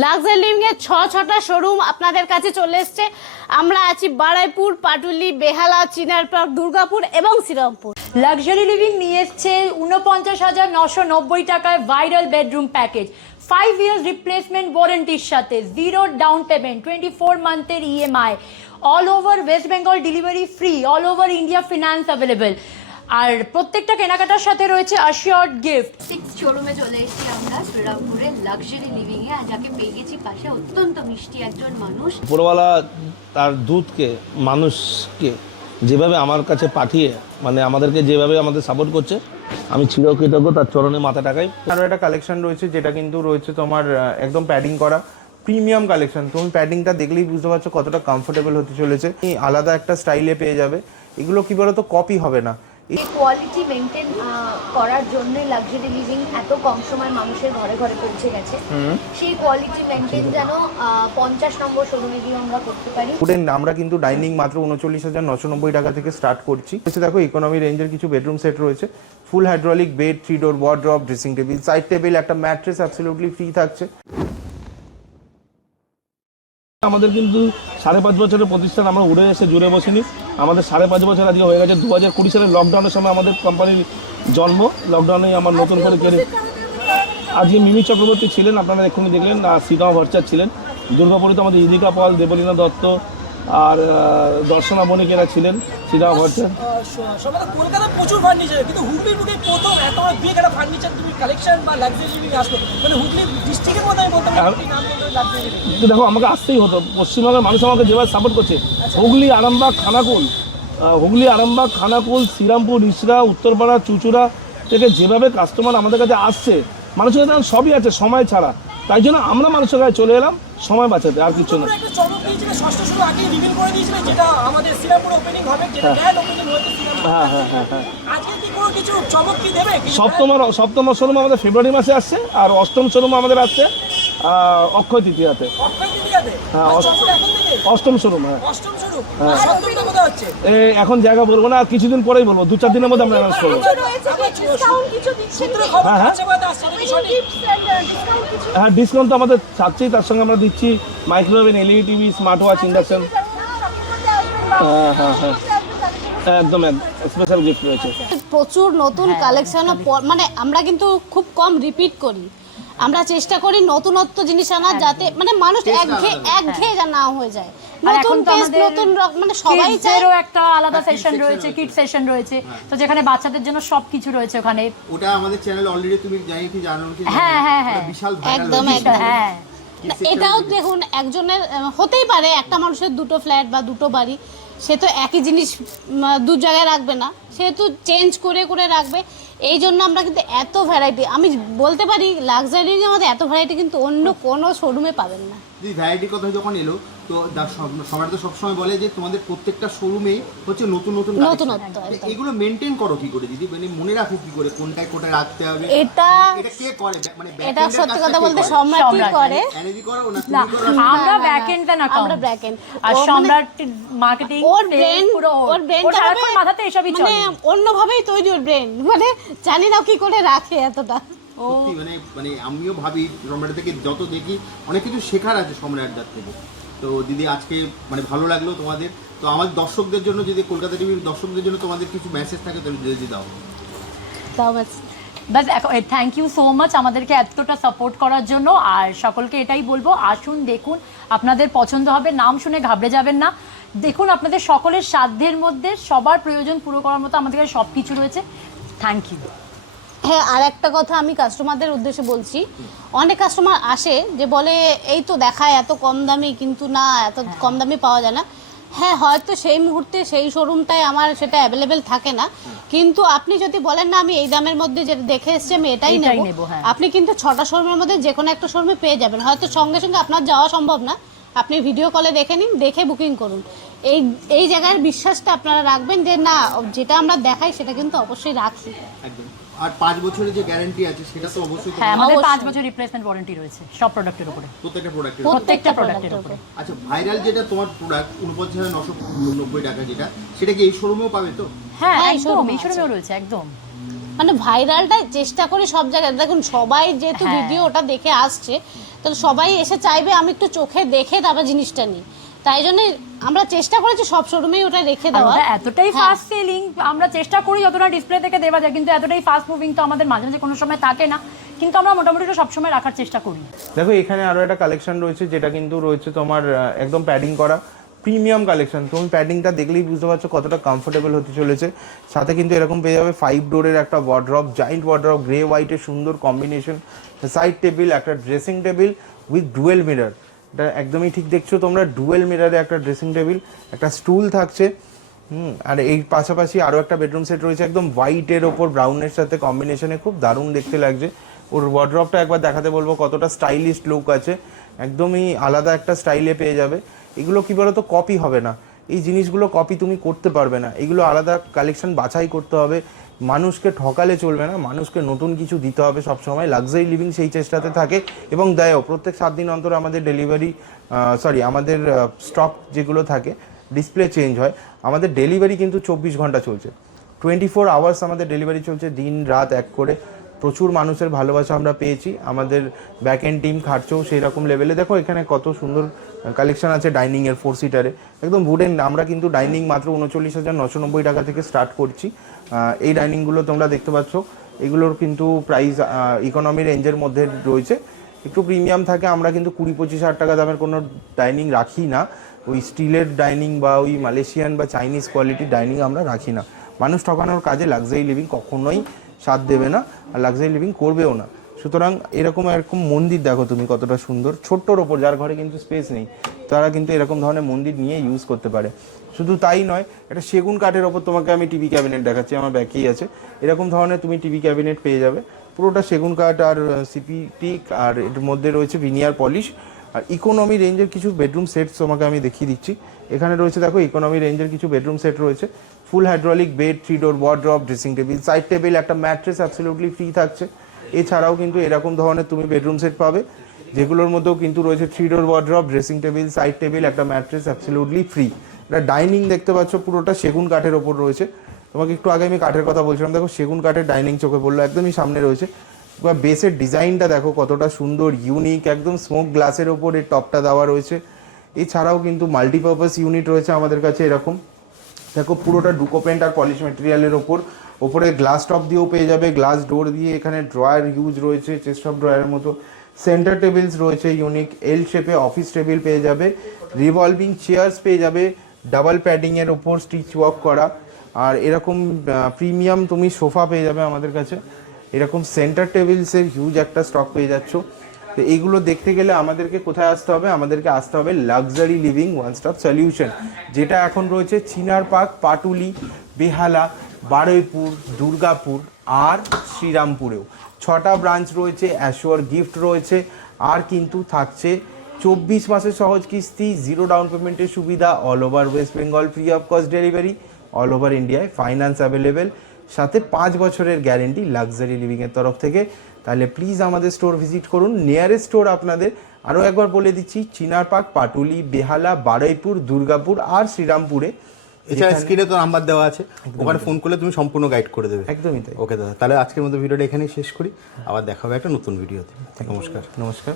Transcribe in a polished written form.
Luxury living এর ছটা showroom আপনাদের কাছে চলে এসছে। আমরা আছি বারাইপুর, পাটুলি, বেহালা, চিনারপাড়, দুর্গাপুর এবং শ্রীরামপুর। লাক্সারি লিভিং নিয়ে এসছে ৪৯,৯৯০ টাকায় viral bedroom package, 5 years replacement ওয়ারেন্টির সাথে, 0 ডাউন পেমেন্ট, 24 মান্থের EMI, all over West Bengal delivery free, all over India finance available, আর প্রত্যেকটা কেনাকাটার সাথে রয়েছে অ্যাসিওর্ড গিফট। 6 শোরুমে চলে এসেছি আমরা শ্রীরামপুরে লাক্সারি লিভিং এ, আর যাকে পেয়ে গেছি পাশে অত্যন্ত মিষ্টি একজন মানুষ। উপরওয়ালা তার দুধকে মানুষকে যেভাবে আমার কাছে পাঠিয়ে মানে আমাদেরকে যেভাবে আমাদের সাপোর্ট করছে, আমি চিরকৃতজ্ঞ তার চরণে মাথা টাকাই। আরও একটা কালেকশন রয়েছে যেটা কিন্তু রয়েছে তোমার একদম প্যাডিং করা প্রিমিয়াম কালেকশন। তুমি প্যাডিংটা দেখলেই বুঝতে পারছো কতটা কমফোর্টেবল হতে চলেছে। আলাদা একটা স্টাইলে পেয়ে যাবে। এগুলো কি বলতো, কপি হবে না। এই কোয়ালিটি মেনটেন করার জন্য লাক্সারি লিভিং এত কম সময় মানুষের ঘরে ঘরে পৌঁছে গেছে। সেই কোয়ালিটি মেনটেন যেন 50 নম্বর শোরুমে গিয়ে আমরা করতে পারি। আমরা কিন্তু ডাইনিং মাত্র 39,990 টাকা থেকে স্টার্ট করছি। দেখো ইকোনমি রেঞ্জের কিছু বেডরুম সেট রয়েছে, ফুল হাইড্রোলিক বেড, 3 ডোর wardrobe, dressing table, side table, একটা ম্যাট্রেস অ্যাবসলিউটলি ফ্রি থাকছে। আমাদের কিন্তু 5.5 বছরের প্রতিষ্ঠান, আমরা উড়ে এসে জুড়ে বসিনি। আমাদের 5.5 বছর আজকে হয়ে গেছে। 2020 সালের লকডাউনের সময় আমাদের কোম্পানির জন্ম। লকডাউনে আমার নতুন করে আজকে মিমি চক্রবর্তী ছিলেন, আপনারা এক্ষুনি দেখলেন, শ্রীরাম ভট্টাচার্য ছিলেন। দুর্গাপুরে তো আমাদের ইদিকা পল, দেবলীনা দত্ত আর দর্শনা বণিকেরা ছিলেন। শ্রীরাম ভট্টাচার্য কলকাতা প্রচুর ফার্নিচার, কিন্তু হুগলির বুকে প্রথম এত বড় বিগ একটা ফার্নিচার তুমি কালেকশন বা লাক্সারি লিভিং আসলো, মানে হুগলি ডিস্ট্রিক্টের মধ্যে আমি বলতে পারি নাম বলতে লাক্সারি লিভিং। কিন্তু দেখো, আমাকে আসতেই হতো। পশ্চিমবঙ্গের মানুষ আমাকে যেভাবে সাপোর্ট করছে, হুগলি, আরামবাগ, খানাকুল, শ্রীরামপুর, ইসরা, উত্তরপাড়া, চুচুড়া থেকে যেভাবে কাস্টমার আমাদের কাছে আসছে, মানুষের কাছে সবই আছে সময় ছাড়া। তাই জন্য আমরা মানুষের কাছে চলে এলাম সময় বাঁচাতে, আর কিছু না। একটা চমক দিয়েছিলে, ষষ্ঠ শুরু আগে রিভিল করে দিয়েছিলে, যেটা আমাদের শ্রীরামপুরে ওপেনিং হবে, যেটা গ্র্যান্ড ওপেনিং হয়েছে শ্রীরামপুরে। হ্যাঁ। আজকে কি কোনো কিছু চমক কি দেবে? সপ্তম শোরুম আমাদের ফেব্রুয়ারি মাসে আসছে, আর অষ্টম শোরুম আমাদের আসছে অক্ষয় তৃতীয়াতে। হ্যাঁ, অষ্টম শোরুম। হ্যাঁ, অষ্টম শোরুম। সপ্তমটা কোথায় হচ্ছে? এখন জায়গা বলবো না, আর কিছুদিন পরেই বলবো, 2-4 দিনের মধ্যে আমরা অ্যানাউন্স করবো। হ্যাঁ, ডিসকাউন্ট তো আমাদের থাকছেই, তার সঙ্গে আমরা দিচ্ছি micro oven, LED TV, smart watch, induction. হ্যাঁ, একদম স্পেশাল গিফট রয়েছে। প্রচুর নতুন কালেকশন, মানে আমরা কিন্তু খুব কম রিপিট করি। আমরা চেষ্টা করি নতুনত্ব জিনিস আনার, যাতে মানে মানুষ একঘেয়ে না হয়ে যায়। নতুন টেস্ট, নতুন মানে সবাই চায়। একটা আলাদা সেশন রয়েছে, কিড সেশন রয়েছে, তো যেখানে বাচ্চাদের জন্য সবকিছু রয়েছে ওখানে। ওটা আমাদের চ্যানেল অলরেডি তুমি জানো কি? হ্যাঁ, বিশাল একদম। হ্যাঁ, এটাও দেখুন, একজনের হতেই পারে, একটা মানুষের 2টো ফ্ল্যাট বা 2টো বাড়ি, সে তো একই জিনিস 2 জায়গায় রাখবে না, সে তো চেঞ্জ করে করে রাখবে। এই জন্য আমরা কিন্তু এত ভ্যারাইটি, আমি বলতে পারি লাক্সারি আমাদের এত ভ্যারাইটি কিন্তু অন্য কোনো শোরুমে পাবেন না। ভ্যারাইটির কথা যখন এলো, তো সবাই তো সবসময় বলে যে তোমাদের প্রত্যেকটা শোরুমে হচ্ছে নতুনত্ব। এগুলো মেনটেন করো কি করে দিদি, মানে মনে রাখো কি করে, কোনটায় কোনটায় রাখতে হবে? এটা কে করে, মানে এটা সত্যি কথা বলতে সম্রাটই করে। এনএজি করো না? আমরা ব্যাক এন্ড না, আমরা ব্যাক এন্ড, আর সম্রাট মার্কেটিং, ওর ব্রেনটা সারাক্ষণ মাথাতে এসবই চলে, মানে অন্যভাবেই তৈরি ওর ব্রেন, মানে জানি না কি করে রাখে এতটা। সত্যি মানে আমিও ভাবি সম্রাট থেকে যত দেখি অনেক কিছু শেখার আছে সম্রাটদার থেকে। তো দিদি আজকে মানে ভালো লাগলো তোমাদের। তো আমাদের দর্শকদের জন্য, যদি কলকাতা টিভির দর্শকদের জন্য তোমাদের কিছু মেসেজ থাকে তাহলে যদি দাও। বাস থ্যাংক ইউ সো মাচ আমাদেরকে এতটা সাপোর্ট করার জন্য। আর সকলকে এটাই বলবো, আসুন দেখুন, আপনাদের পছন্দ হবে, নাম শুনে ঘাবড়ে যাবেন না। দেখুন, আপনাদের সকলের সাধ্যের মধ্যে সবার প্রয়োজন পুরো করার মতো আমাদের কাছে সব কিছু রয়েছে। Thank you. হ্যাঁ, আর একটা কথা আমি কাস্টমারদের উদ্দেশ্যে বলছি, অনেক কাস্টমার আসে যে বলে এই তো দেখায় এত কম দামি, কিন্তু না, এত কম দামি পাওয়া যায় না। হ্যাঁ, হয়তো সেই মুহূর্তে সেই শোরুমটায় আমার সেটা অ্যাভেলেবেল থাকে না, কিন্তু আপনি যদি বলেন না আমি এই দামের মধ্যে যেটা দেখে এসেছি আমি এটাই নেব, আপনি কিন্তু 6টা শোরুমের মধ্যে যে কোনো একটা শোরুমে পেয়ে যাবেন। হয়তো সঙ্গে সঙ্গে আপনার যাওয়া সম্ভব না, আপনি ভিডিও কলে দেখে নিন, দেখে বুকিং করুন। এই জায়গার বিশ্বাসটা আপনারা রাখবেন যে না, যেটা আমরা দেখাই সেটা কিন্তু অবশ্যই রাখি। একদম। আর 5 বছরের যে গ্যারান্টি আছে সেটা তো অবশ্যই। হ্যাঁ, আমাদের 5 বছর রিপ্লেসমেন্ট ওয়ারেন্টি রয়েছে সব প্রোডাক্টের উপরে, প্রত্যেকটা প্রোডাক্টের উপরে। আচ্ছা, ভাইরাল যেটা তোমার প্রোডাক্ট 49,990 টাকা, যেটা সেটা কি এই শোরুমেও পাবে তো? হ্যাঁ, একদম এই শোরুমেও রয়েছে একদম। মানে ভাইরালটা চেষ্টা করি সব জায়গায়। দেখুন, সবাই যেহেতু ভিডিও ওটা দেখে আসছে, তাহলে সবাই এসে চাইবে আমি একটু চোখে দেখে তারপর জিনিসটা নিই। তাই জন্য আমরা চেষ্টা করেছি সব শোরুমেই ওটা রেখে আর দেওয়া। ওটা এতটাই ফাস্ট সেলিং, আমরা চেষ্টা করি যতটা ডিসপ্লে থেকে দেওয়া যায়, কিন্তু এতটাই ফাস্ট মুভিং তো আমাদের মাঝে মাঝে কোনো সময় থাকে না, কিন্তু আমরা মোটামুটি ওটা সবসময় রাখার চেষ্টা করি। দেখো এখানে আরো একটা কালেকশন রয়েছে যেটা কিন্তু রয়েছে তোমার একদম প্যাডিং করা প্রিমিয়াম কালেকশন। তুমি প্যাডিংটা দেখলেই বুঝতে পারছো কতটা কমফোর্টেবল হতে চলেছে। সাথে কিন্তু এরকম পেয়ে যাবে 5 ডোরের একটা ওয়ার্ড্রপ, জায়েন্ট ওয়ার্ড্রপ, গ্রে হোয়াইটের সুন্দর কম্বিনেশন, সাইড টেবিল, একটা dressing table with dual mirror. এটা একদমই ঠিক দেখছো তোমরা, ডুয়েল মিররে একটা ড্রেসিং টেবিল, একটা স্টুল থাকছে। আর এই পাশাপাশি আরও একটা বেডরুম সেট রয়েছে একদম হোয়াইটের ওপর ব্রাউনের সাথে কম্বিনেশনে, খুব দারুণ দেখতে লাগছে। ওর ওয়ার্ড্রপটা একবার দেখাতে বলবো কতটা স্টাইলিশ লুক আছে, একদমই আলাদা একটা স্টাইলে পেয়ে যাবে। এগুলো কি বলতো কপি হবে না, এই জিনিসগুলো কপি তুমি করতে পারবে না, এগুলো আলাদা কালেকশন বাছাই করতে হবে। মানুষকে ঠকালে চলবে না, মানুষকে নতুন কিছু দিতে হবে সবসময়। লাক্সারি লিভিং সেই চেষ্টাতে থাকে এবং দেয়ও। প্রত্যেক 7 দিন অন্তর আমাদের ডেলিভারি আমাদের স্টক যেগুলো থাকে ডিসপ্লে চেঞ্জ হয়। আমাদের ডেলিভারি কিন্তু 24 ঘন্টা চলছে, 24 আওয়ার্স আমাদের ডেলিভারি চলছে, দিন রাত এক করে। প্রচুর মানুষের ভালোবাসা আমরা পেয়েছি, আমাদের ব্যাক এন্ড টিম খাটছেও সেই রকম লেভেলে। দেখো এখানে কত সুন্দর কালেকশন আছে ডাইনিংয়ের 4 সিটারে, একদম উডেন। আমরা কিন্তু ডাইনিং মাত্র 39,990 টাকা থেকে স্টার্ট করছি। এই ডাইনিংগুলো তোমরা দেখতে পাচ্ছ, এগুলোর কিন্তু প্রাইস ইকোনমি রেঞ্জের মধ্যে রয়েছে, একটু প্রিমিয়াম থাকে। আমরা কিন্তু 20-25 হাজার টাকা দামের কোনো ডাইনিং রাখি না, ওই স্টিলের ডাইনিং বা ওই মালয়েশিয়ান বা চাইনিজ কোয়ালিটির ডাইনিং আমরা রাখি না। মানুষ ঠকানোর কাজে লাক্সারি লিভিং কখনোই সাথ দেবে না, আর লাক্সারি লিভিং করবেও না। সুতরাং এরকম মন্দির দেখো তুমি কতটা সুন্দর, ছোট্টর ওপর, যার ঘরে কিন্তু স্পেস নেই তারা কিন্তু এরকম ধরনের মন্দির নিয়ে ইউজ করতে পারে। শুধু তাই নয়, এটা সেগুন কাঠের ওপর তোমাকে আমি টিভি ক্যাবিনেট দেখাচ্ছি, আমার ব্যাকেই আছে। এরকম ধরনের তুমি টিভি ক্যাবিনেট পেয়ে যাবে, পুরোটা সেগুন কাঠ আর সিপিটিক, আর এর মধ্যে রয়েছে ভিনিয়ার পলিশ। আর ইকোনমি রেঞ্জের কিছু বেডরুম সেটস তোমাকে আমি দেখিয়ে দিচ্ছি। এখানে রয়েছে দেখো ইকোনমি রেঞ্জের কিছু বেডরুম সেট রয়েছে, ফুল হাইড্রোলিক বেড, 3 ডোর wardrobe, dressing table, side table, একটা ম্যাট্রেস অ্যাবসলিউটলি ফ্রি থাকছে। এছাড়াও কিন্তু এরকম ধরনের তুমি বেডরুম সেট পাবে, যেগুলোর মধ্যেও কিন্তু রয়েছে 3 ডোর wardrobe, dressing table, side table, একটা ম্যাট্রেস অ্যাবসলিউটলি ফ্রি। এটা ডাইনিং দেখতে পাচ্ছ পুরোটা সেগুন কাঠের ওপর রয়েছে। তোমাকে একটু আগে আমি কাঠের কথা বলছিলাম, দেখো সেগুন কাঠের ডাইনিং চোখে পড়লো, একদমই সামনে রয়েছে। বা বেসের ডিজাইনটা দেখো কতটা সুন্দর, ইউনিক, একদম স্মোক গ্লাসের ওপর এই টপটা দেওয়া রয়েছে। এছাড়াও কিন্তু মাল্টিপারপাস ইউনিট রয়েছে আমাদের কাছে এরকম, দেখো পুরোটা ডুকো পেন্ট আর পলিশ ম্যাটেরিয়ালের ওপরে গ্লাস টপ দিয়েও পেয়ে যাবে, গ্লাস ডোর দিয়ে। এখানে ড্রয়ার ইউজ রয়েছে, চেস্ট অফ ড্রয়ারের মতো। সেন্টার টেবিলস রয়েছে ইউনিক, এল শেপে অফিস টেবিল পেয়ে যাবে, রিভলভিং চেয়ার্স পেয়ে যাবে, ডাবল প্যাডিংয়ের ওপর স্টিচ ওয়ার্ক করা। আর এরকম প্রিমিয়াম তুমি সোফা পেয়ে যাবে আমাদের কাছে, এরকম সেন্টার টেবিলসের হিউজ একটা স্টক পেয়ে যাচ্ছ। তো এইগুলো দেখতে গেলে আমাদেরকে কোথায় আসতে হবে? আমাদেরকে আসতে হবে luxury living one stop solution, যেটা এখন রয়েছে চিনার পার্ক, পাটুলি, বেহালা, বারুইপুর, দুর্গাপুর আর শ্রীরামপুরেও। 6টা ব্রাঞ্চ রয়েছে, অ্যাশোর গিফট রয়েছে, আর কিন্তু থাকছে 24 মাসের সহজ কিস্তি, 0 ডাউন পেমেন্টের সুবিধা, all over West Bengal free of cost delivery, all over ইন্ডিয়ায় ফাইন্যান্স অ্যাভেলেবেল, সাথে 5 বছরের গ্যারেন্টি লাক্সারি লিভিংয়ের তরফ থেকে। তাহলে প্লিজ আমাদের স্টোর ভিজিট করুন। নিয়ারেস্ট স্টোর আপনাদের আরও একবার বলে দিচ্ছি, চিনার পার্ক, পাটুলি, বেহালা, বারুইপুর, দুর্গাপুর আর শ্রীরামপুরে। এছাড়া স্ক্রিনে তো নাম্বার দেওয়া আছে, ওখানে ফোন করলে তুমি সম্পূর্ণ গাইড করে দেবে। একদমই তাই। ওকে দাদা, তাহলে আজকের মতো ভিডিওটা এখানেই শেষ করি, আবার দেখা হবে একটা নতুন ভিডিওতে। নমস্কার। নমস্কার।